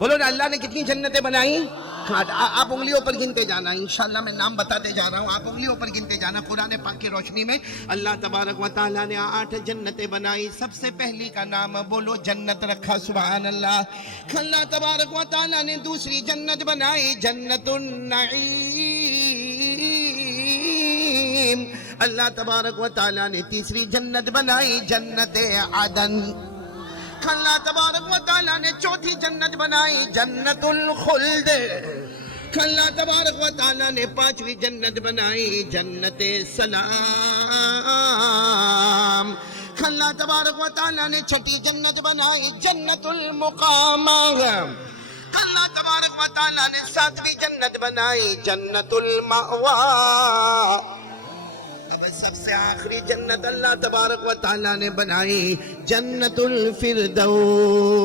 बोलो ना, अल्लाह ने कितनी जन्नतें बनाई? हाँ, आप उंगलियों पर गिनते जाना, इंशाल्लाह मैं नाम बताते जा रहा हूँ, आप उंगलियों पर गिनते जाना। कुरान पाक की रोशनी में अल्लाह तबारक व तआला ने 8 जन्नतें बनाई। सबसे पहली का नाम बोलो जन्नत रखा, सुभान अल्लाह। अल्लाह तबारक व तआला ने दूसरी जन्नत बनाई, जन्नतुन नईम। अल्लाह तबारक व तआला ने तीसरी जन्नत बनाई, जन्नत अदन। अल्लाह तबारक व तआला ने चौथी जन्नत बनाई, जन्नतुल खुल्द। अल्लाह तबारक व तआला ने पांचवी जन्नत बनाई, जन्नत सलाम। अल्लाह तबारक व तआला ने छठी जन्नत बनाई, जन्नतुल मुकामा। अल्लाह तबारक व तआला ने सातवीं जन्नत बनाई, जन्नतुल मावा। अब सबसे आखिरी जन्नत अल्लाह तबारक व तआला ने बनाई, जन्नतुल फिरदौस।